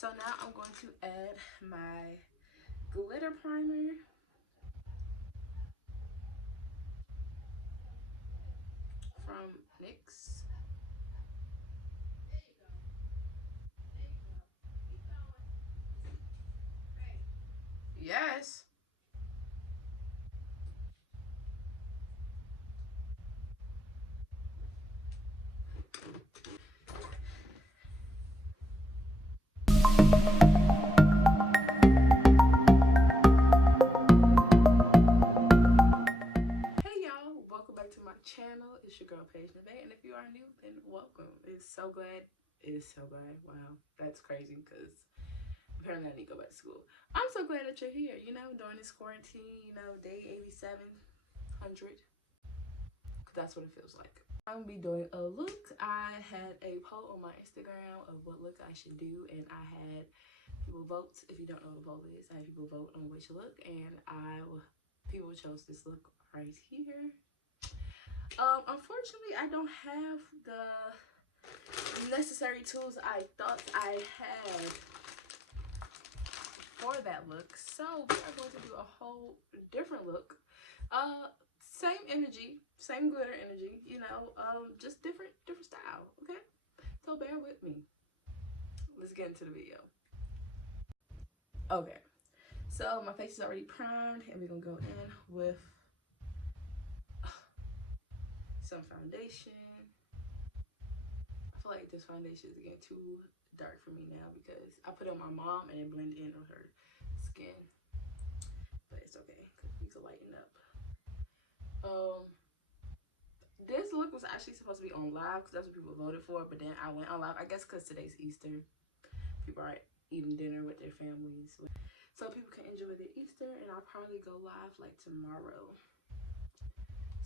So now I'm going to add my glitter primer. From NYX. Yes. Hey y'all, welcome back to my channel. It's your girl PaigeNavae, and if you are new, then welcome. Wow, that's crazy because apparently I need to go back to school. I'm so glad that you're here, during this quarantine, day 8700. That's what it feels like. I'm gonna be doing a look. I had a poll on my Instagram of what look I should do, and I had people vote. If you don't know what a poll is, I had people vote on which look, and people chose this look right here. Unfortunately, I don't have the necessary tools I thought I had for that look, so we are going to do a whole different look. Same energy, same glitter energy, just different style. Okay, so bear with me. Let's get into the video. Okay, so my face is already primed, and we're gonna go in with some foundation. I feel like this foundation is getting too dark for me now because I put it on my mom and it blended in on her skin, but it's okay because we can lighten up. This look was actually supposed to be on live because that's what people voted for, but then I went on live, I guess because today's Easter. People are eating dinner with their families, so people can enjoy their Easter, and I'll probably go live like tomorrow.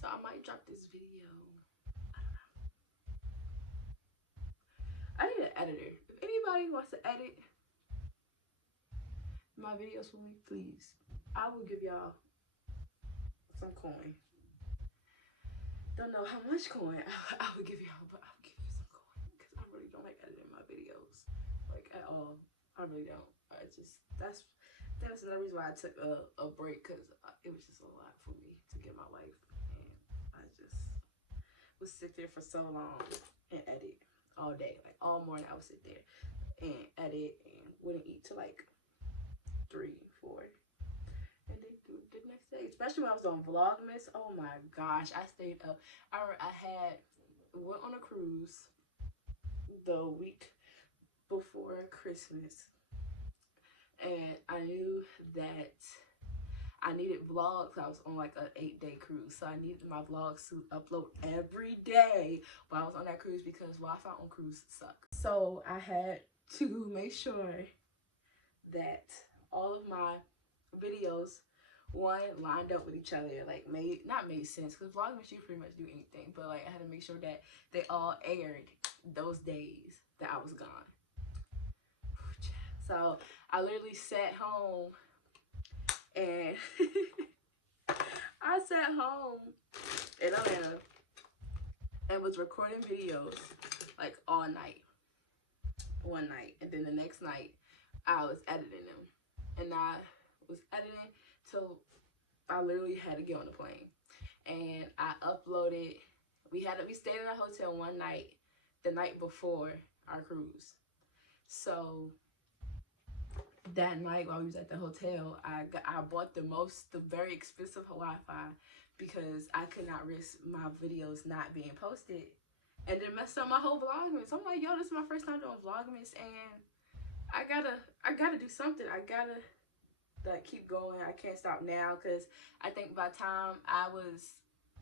So I might drop this video. I need an editor. If anybody wants to edit my videos for me, please. I will give y'all some coin. Don't know how much coin I would give y'all, but I'll give you some coin because I really don't like editing my videos, like at all. I really don't. That's another reason why I took a break, because it was just a lot for me to get my life, and I just would sit there for so long and edit all day, like all morning. I would sit there and edit and wouldn't eat till like 3, 4. And they do the next day, especially when I was doing Vlogmas. Oh my gosh, I stayed up. I went on a cruise the week before Christmas, and I knew that I needed vlogs. I was on like an 8-day cruise, so I needed my vlogs to upload every day while I was on that cruise because Wi-Fi on cruise sucks. So I had to make sure that all of my videos lined up with each other, like not made sense, because Vlogmas you pretty much do anything, but like I had to make sure that they all aired those days that I was gone. So I literally sat home and I sat home in Atlanta and was recording videos like all night, one night, and then the next night I was editing them, and I was editing till I literally had to get on the plane, and I uploaded. We stayed in a hotel one night, the night before our cruise. So that night while we was at the hotel, I bought the very expensive Wi-Fi because I could not risk my videos not being posted, and then messed up my whole Vlogmas. I'm like, yo, this is my first time doing Vlogmas, and I gotta do something. I gotta like keep going. I can't stop now, because I think by the time I was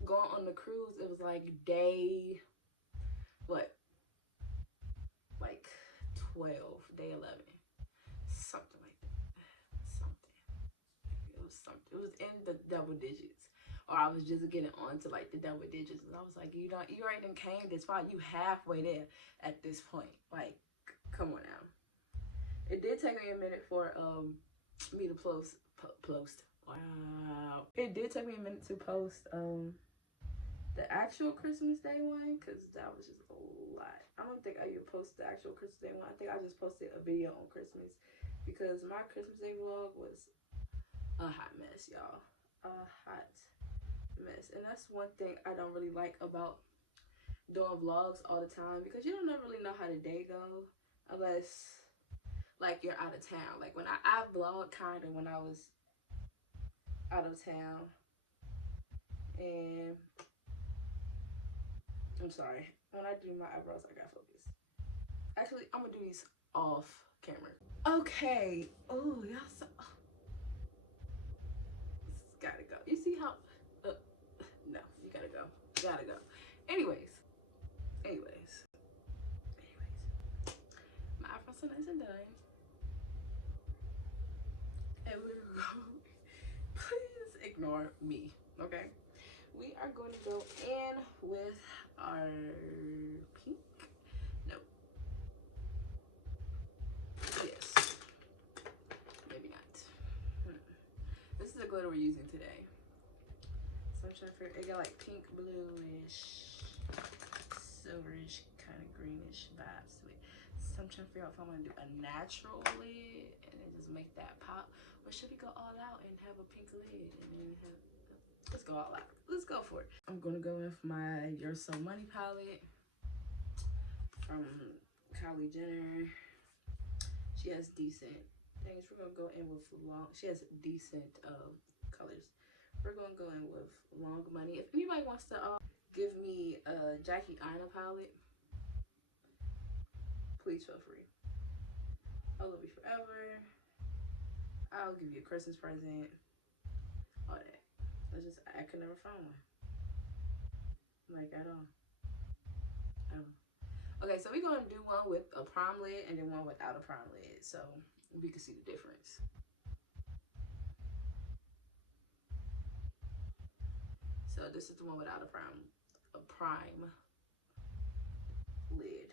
going on the cruise, it was like day 12, day 11, something like that. It was something. It was in the double digits, or I was just getting on to like the double digits, and I was like, you already done came this far. You halfway there at this point. Like, come on now. It did take me a minute for me to post. Wow. It did take me a minute to post the actual Christmas Day one, because that was just a lot. I don't think I even posted the actual Christmas Day one. I think I just posted a video on Christmas, because my Christmas Day vlog was a hot mess, y'all. A hot mess. And that's one thing I don't really like about doing vlogs all the time, because you don't really know how the day go unless like you're out of town. Like when I vlogged kind of when I was out of town, and I'm sorry, when I do my eyebrows I gotta focus. Actually, I'm gonna do these off camera. Okay. Oh, y'all so gotta go. You see how no, you gotta go. Gotta go. Anyways. My eyebrows are nice and done. And we're going, please ignore me, okay? We are going to go in with our pink. No. Yes. Maybe not. This is the glitter we're using today. So I'm trying to figure, it got like pink, bluish, silverish, kind of greenish vibes to it. So I'm trying to figure out if I'm going to do a natural lid and then just make that pop. Or should we go all out and have a pink lid and then have, let's go all out. Let's go for it. I'm going to go with my You're So Money palette from Kylie Jenner. She has decent things. We're going to go in with long, she has decent colors. We're going to go in with Long Money. If anybody wants to give me a Jackie Aina palette, please feel free. I'll love you forever. I'll give you a Christmas present. All that. It's just, I could never find one. Like, at all. Okay, so we're going to do one with a prime lid and then one without a prime lid, so we can see the difference. So this is the one without a prime lid.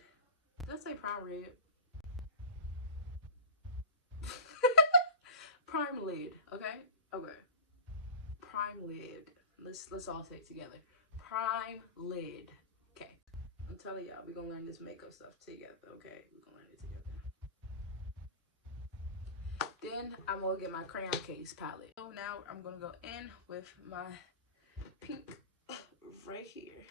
Did I say prime lid? Prime lid, okay? Okay. Prime lid. Let's all say it together. Prime lid. Okay. I'm telling y'all, we're gonna learn this makeup stuff together, okay? We're gonna learn it together. Then I'm gonna get my crayon case palette. So now I'm gonna go in with my pink right here.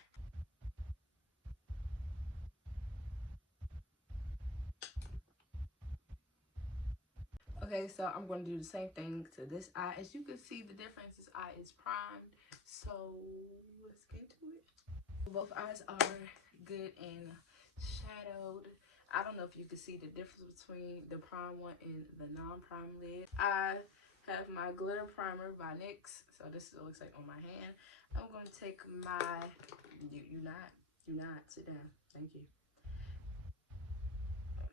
Okay, so I'm going to do the same thing to this eye. As you can see, the difference, this eye is primed. So let's get to it. Both eyes are good and shadowed. I don't know if you can see the difference between the prime one and the non-prime lid. I have my glitter primer by NYX. So this is what it looks like on my hand. I'm going to take my, you not, sit down. Thank you.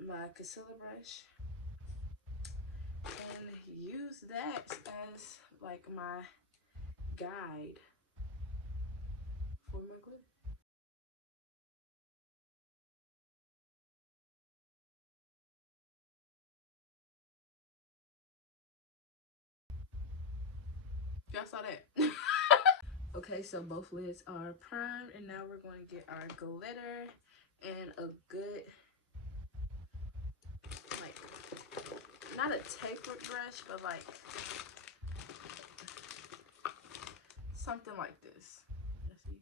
My concealer brush. And use that as like my guide for my glitter. Y'all saw that? Okay, so both lids are primed, and now we're going to get our glitter and a good, like, not a tapered brush, but like something like this. Let's see.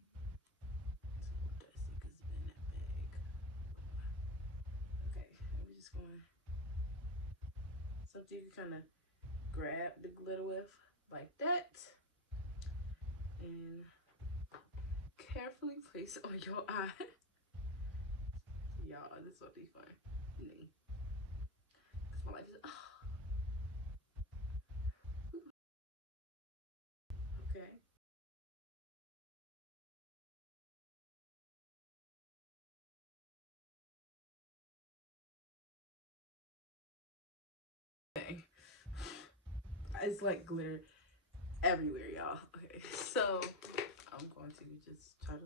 It's a little dusty because it's been in that bag. Okay, we're just going, something you can kind of grab the glitter with, like that. And carefully place on your eye. Y'all, this will be fun. Because my life is, okay. Okay. It's like glitter everywhere, y'all. Okay, so I'm going to just try to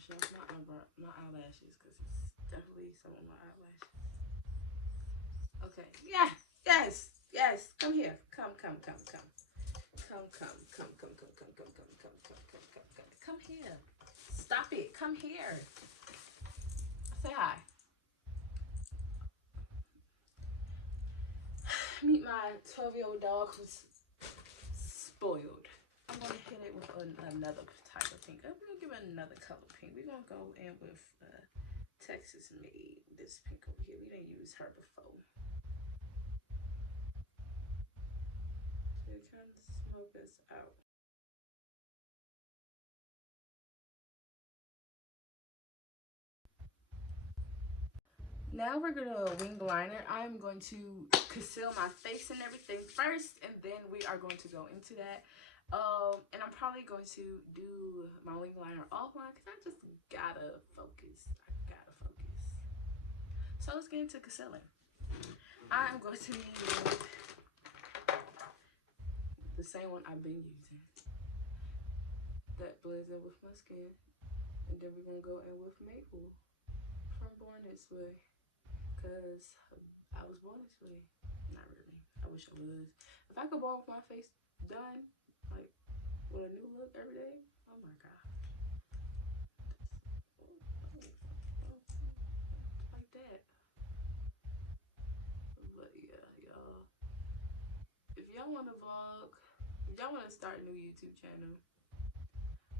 show my eyelashes, because it's definitely some of my eyelashes. Okay, yeah, yes, come here, come Come here. Stop it. Come here. Say hi. Meet my 12-year-old dog who's spoiled. I'm gonna hit it with another type of pink. I'm gonna give it another color pink. We're gonna go in with Texas made. This pink over here. We didn't use her before. To kind of smoke us out. Now we're gonna wing liner. I'm going to conceal my face and everything first, and then we are going to go into that. And I'm probably going to do my wing liner offline because I just gotta focus. So let's get into concealing. I'm going to use the same one I've been using. That blends in with my skin. And then we're gonna go in with Maple from Born This Way. Because I was born this way. Not really. I wish I was. If I could walk with my face done, like with a new look every day, oh my god. Like that. But yeah, y'all. If y'all want to vlog, if y'all want to start a new YouTube channel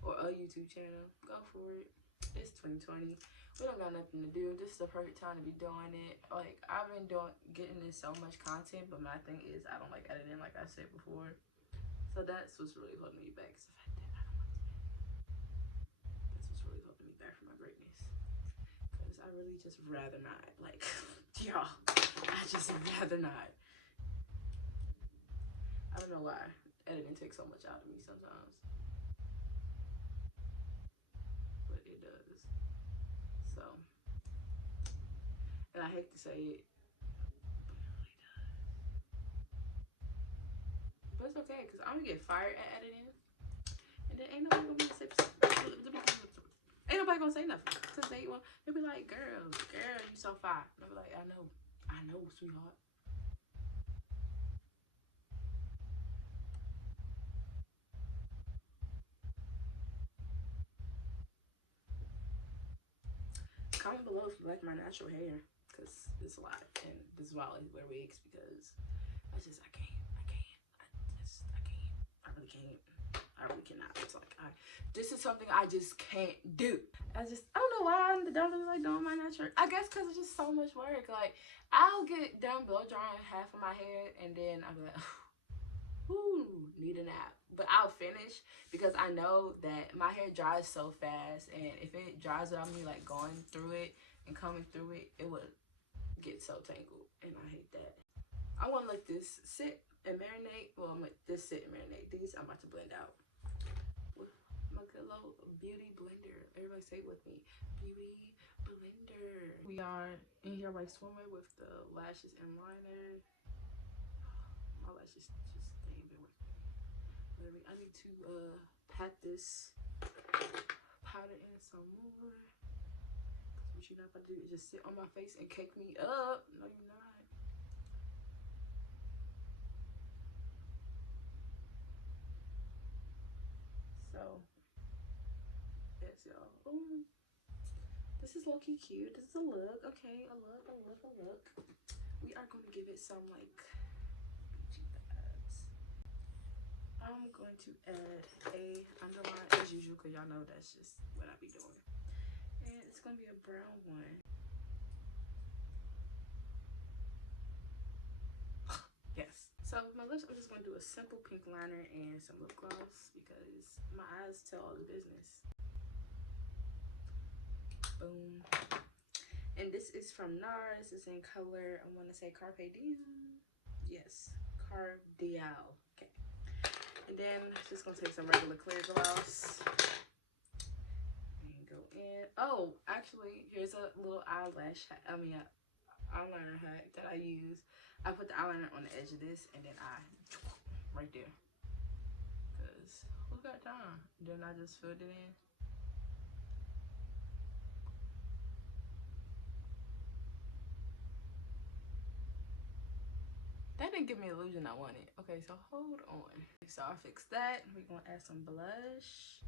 or a YouTube channel, go for it. It's 2020. We don't got nothing to do. This is the perfect time to be doing it. Like, I've been getting in so much content, but my thing is I don't like editing, like I said before. So that's what's really holding me back. Is the fact that I don't like to edit. That's what's really holding me back from my greatness. Because I really just rather not. Like, y'all, I just rather not. I don't know why editing takes so much out of me sometimes. But it does. So, and I hate to say it, but it really does. But it's okay, because I'm gonna get fired at editing, and then ain't nobody gonna say nothing, because they'll be like, girl, you so fire. And I'll be like, I know, sweetheart. Comment below if you like my natural hair, because it's a lot, and this is why I wear wigs, because I can't. I really can't. I really cannot. It's like this is something I just can't do. I don't know why I don't really like doing my natural. I guess because it's just so much work. Like, I'll get done blow drying half of my hair, and then I'll be like, ooh, need a nap. But I'll finish because I know that my hair dries so fast, and if it dries without me like going through it and combing through it, it would get so tangled, and I hate that. I want to let this sit and marinate. Well, I'm like this sit and marinate. These I'm about to blend out with my good little beauty blender. Everybody say it with me, beauty blender. We are in here like swimming with the lashes and liner. My lashes just ain't been working. I need to pat this powder in some more. What you're not about to do is just sit on my face and cake me up. No, you're not. So, yes, y'all. This is low-key cute. This is a look. Okay, a look. We are going to give it some, like, I'm going to add a underline as usual, because y'all know that's just what I be doing. And it's going to be a brown one. Yes. So with my lips, I'm just going to do a simple pink liner and some lip gloss, because my eyes tell all the business. Boom. And this is from NARS. It's in color, I want to say Carpe Diem. Yes, Cardial. Okay. And then just gonna take some regular clear gloss and go in. Oh, actually, here's a little eyeliner hack that I use. I put the eyeliner on the edge of this, and then right there. Cause who got time? Then I just filled it in. That didn't give me the illusion I wanted. Okay, so hold on. So I fixed that. We're gonna add some blush.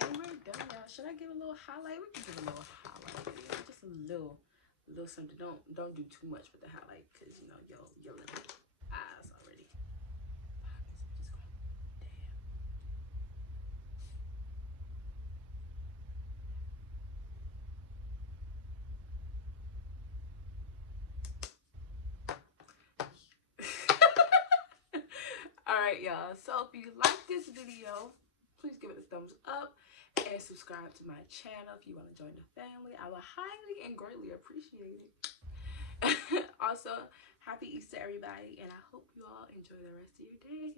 And we're done, y'all. Should I give a little highlight? We can give a little highlight video. Just a little something. Don't do too much with the highlight, because you know your little eyes already. Just going, damn. Alright, y'all. So if you like this video, please give it a thumbs up and subscribe to my channel if you want to join the family. I would highly and greatly appreciate it. Also, happy Easter, everybody, and I hope you all enjoy the rest of your day.